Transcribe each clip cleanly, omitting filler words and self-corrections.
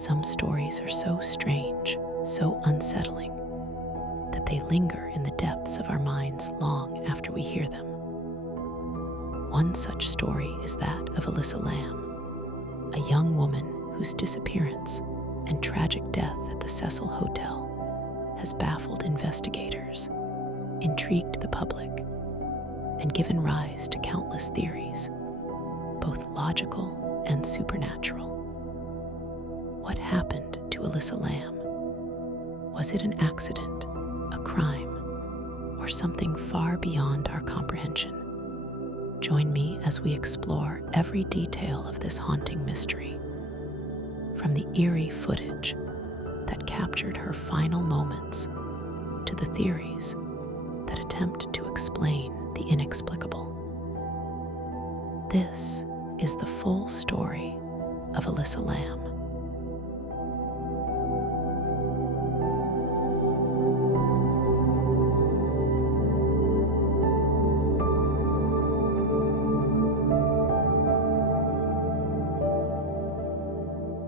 Some stories are so strange, so unsettling, that they linger in the depths of our minds long after we hear them. One such story is that of Alyssa Lamb, a young woman whose disappearance and tragic death at the Cecil Hotel has baffled investigators, intrigued the public, and given rise to countless theories, both logical and supernatural. What happened to Alyssa Lamb? Was it an accident, a crime, or something far beyond our comprehension? Join me as we explore every detail of this haunting mystery, from the eerie footage that captured her final moments to the theories that attempt to explain the inexplicable. This is the full story of Alyssa Lamb.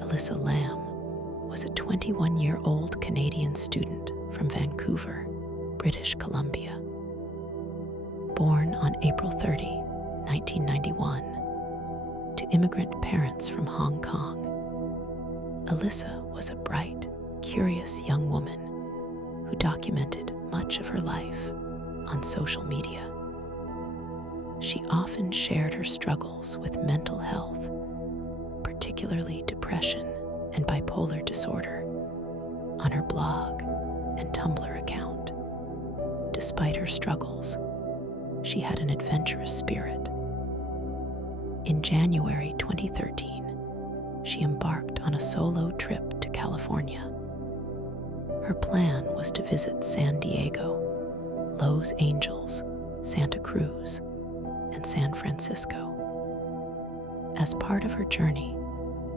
Alyssa Lamb was a 21-year-old Canadian student from Vancouver, British Columbia. Born on April 30, 1991, to immigrant parents from Hong Kong, Alyssa was a bright, curious young woman who documented much of her life on social media. She often shared her struggles with mental health, particularly depression and bipolar disorder, on her blog and Tumblr account. Despite her struggles, she had an adventurous spirit. In January 2013, she embarked on a solo trip to California. Her plan was to visit San Diego, Los Angeles, Santa Cruz, and San Francisco. As part of her journey,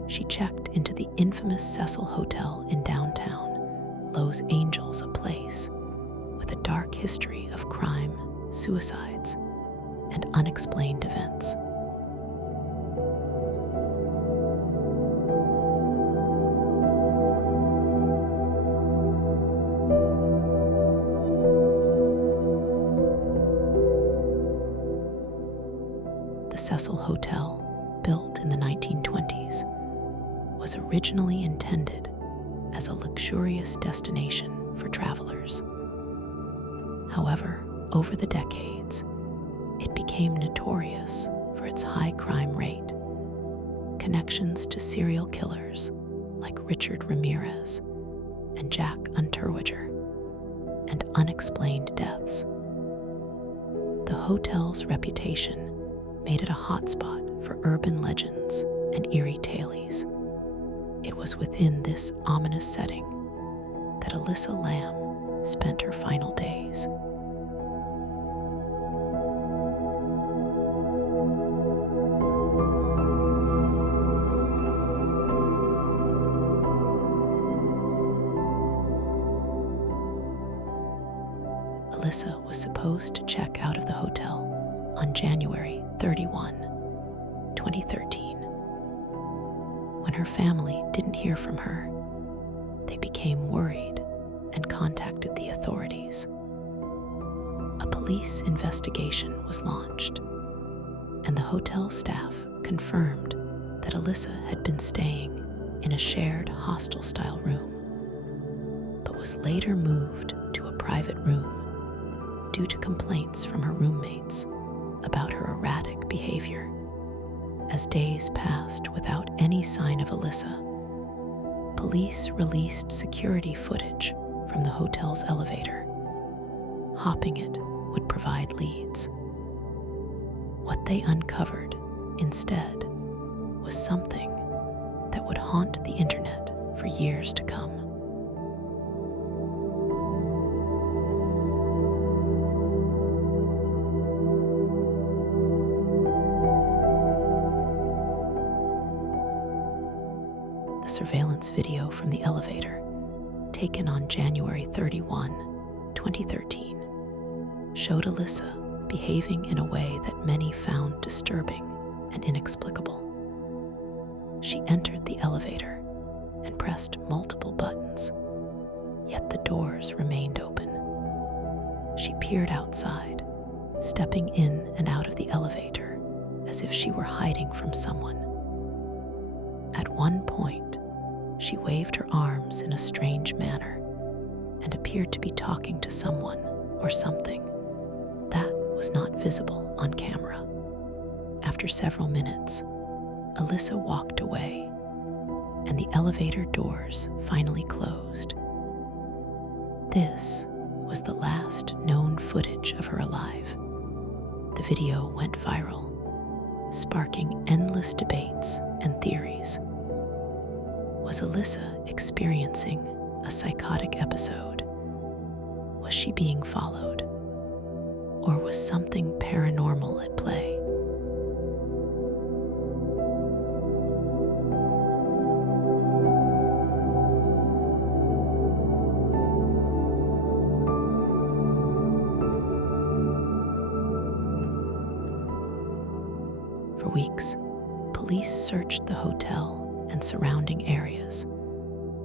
she checked into the infamous Cecil Hotel in downtown Los Angeles, a place with a dark history of crime, suicides, and unexplained events. The Cecil Hotel, built in the 1920s, was originally intended as a luxurious destination for travelers. However, over the decades, it became notorious for its high crime rate, connections to serial killers like Richard Ramirez and Jack Unterweger, and unexplained deaths. The hotel's reputation made it a hotspot for urban legends and eerie tales. It was within this ominous setting that Alyssa Lamb spent her final days. Alyssa was supposed to check out of the hotel on January 31, 2013. When her family didn't hear from her, they became worried and contacted the authorities. A police investigation was launched, and the hotel staff confirmed that Alyssa had been staying in a shared hostel-style room, but was later moved to a private room due to complaints from her roommates about her erratic behavior. As days passed without any sign of Alyssa, police released security footage from the hotel's elevator. Hopping it would provide leads. What they uncovered, instead, was something that would haunt the internet for years to come. The surveillance video from the elevator, taken on January 31, 2013, showed Alyssa behaving in a way that many found disturbing and inexplicable. She entered the elevator, and pressed multiple buttons, yet the doors remained open. She peered outside, stepping in and out of the elevator as if she were hiding from someone. At one point, she waved her arms in a strange manner and appeared to be talking to someone or something that was not visible on camera. After several minutes, Alyssa walked away, and the elevator doors finally closed. This was the last known footage of her alive. The video went viral, sparking endless debates and theories. Was Alyssa experiencing a psychotic episode? Was she being followed? Or was something paranormal at play? For weeks, police searched the hotel and surrounding areas,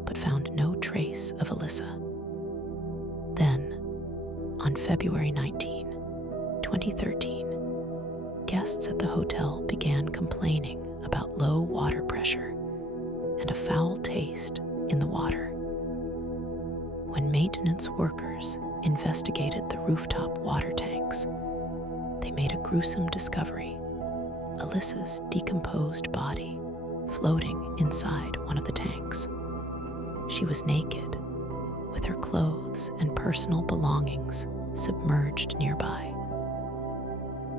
but found no trace of Alyssa. Then, on February 19, 2013, guests at the hotel began complaining about low water pressure and a foul taste in the water. When maintenance workers investigated the rooftop water tanks, they made a gruesome discovery: Alyssa's decomposed body floating inside one of the tanks. She was naked, with her clothes and personal belongings submerged nearby.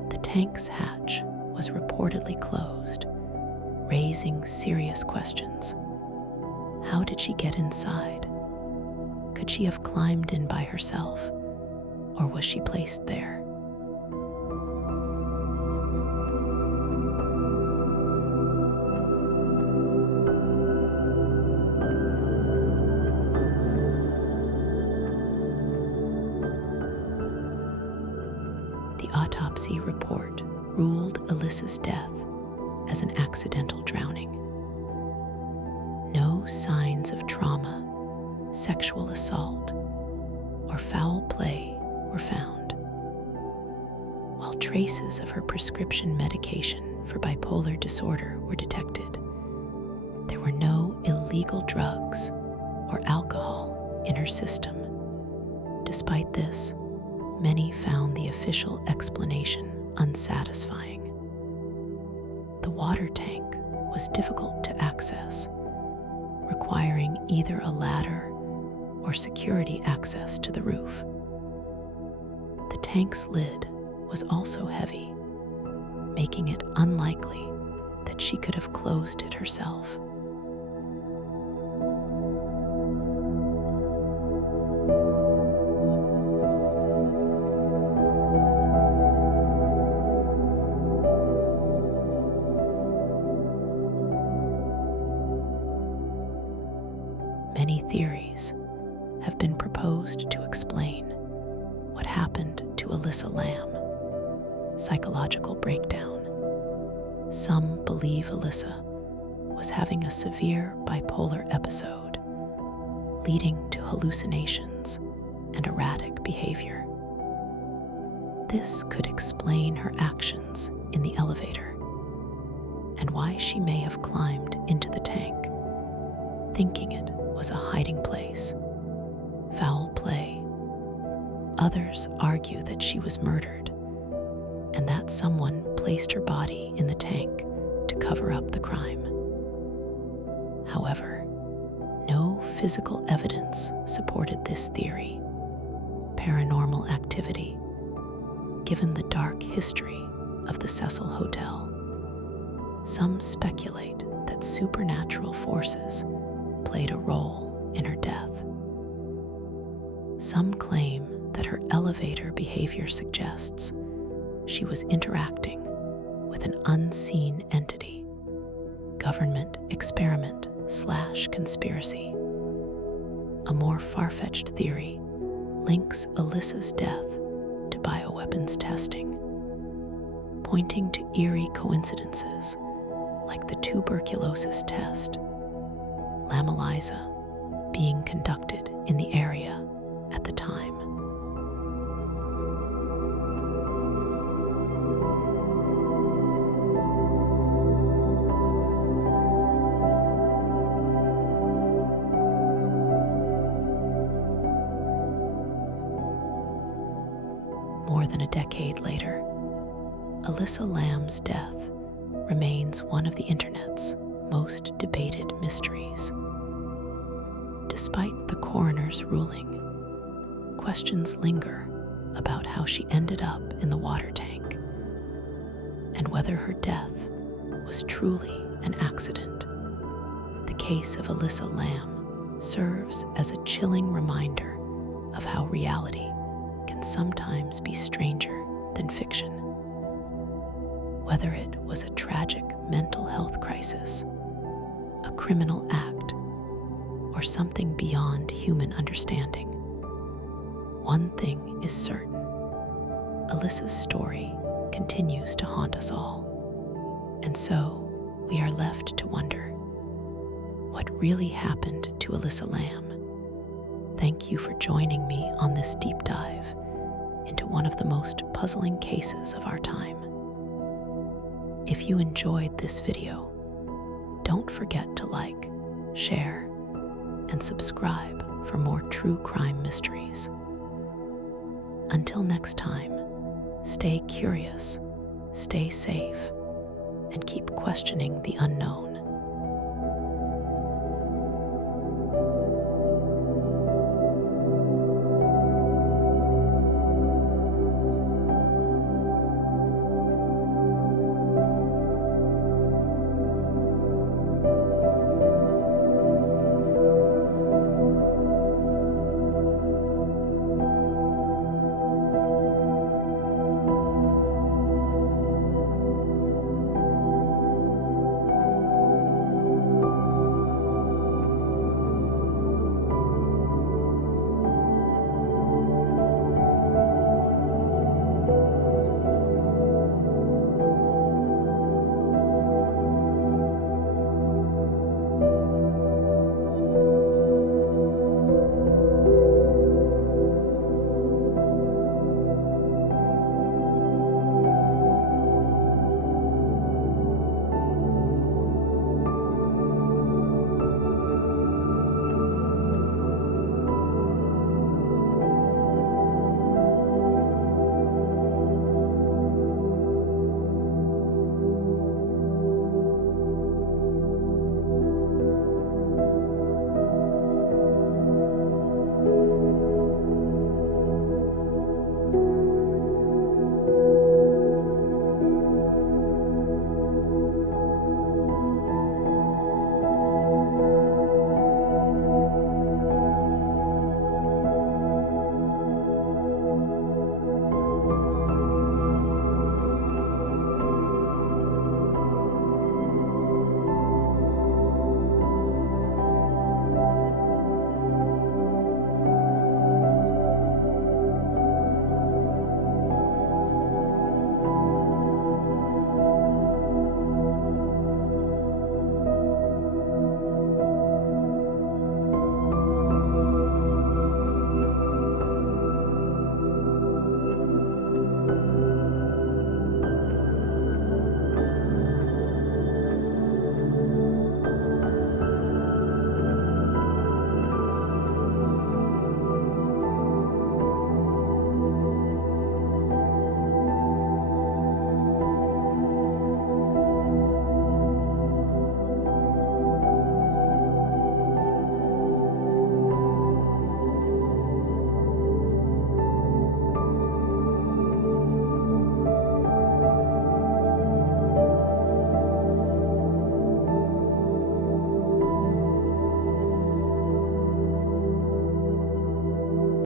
The tank's hatch was reportedly closed, raising serious questions. How did she get inside? Could she have climbed in by herself, or was she placed there? The autopsy report ruled Alyssa's death as an accidental drowning. No signs of trauma, sexual assault, or foul play were found. While traces of her prescription medication for bipolar disorder were detected, there were no illegal drugs or alcohol in her system. Despite this, many found the official explanation unsatisfying. The water tank was difficult to access, requiring either a ladder or security access to the roof. The tank's lid was also heavy, making it unlikely that she could have closed it herself. Many theories have been proposed to explain what happened to Alyssa Lamb. Psychological breakdown. Some believe Alyssa was having a severe bipolar episode, leading to hallucinations and erratic behavior. This could explain her actions in the elevator and why she may have climbed into the tank, thinking it was a hiding place. Foul play. Others argue that she was murdered and that someone placed her body in the tank to cover up the crime. However, no physical evidence supported this theory. Paranormal activity. Given the dark history of the Cecil Hotel, some speculate that supernatural forces played a role in her death. Some claim that her elevator behavior suggests she was interacting with an unseen entity, government experiment/conspiracy. A more far-fetched theory links Alyssa's death to bioweapons testing, pointing to eerie coincidences like the tuberculosis test, Lam Eliza being conducted in the area at the time. More than a decade later, Alyssa Lam's death remains one of the internet's most debated mysteries. Despite the coroner's ruling, questions linger about how she ended up in the water tank and whether her death was truly an accident. The case of Alyssa Lam serves as a chilling reminder of how reality can sometimes be stranger than fiction. Whether it was a tragic mental health crisis, a criminal act, or something beyond human understanding, one thing is certain: Alyssa's story continues to haunt us all. And so, we are left to wonder, what really happened to Alyssa Lam? Thank you for joining me on this deep dive into one of the most puzzling cases of our time. If you enjoyed this video, don't forget to like, share, and subscribe for more true crime mysteries. Until next time, stay curious, stay safe, and keep questioning the unknown.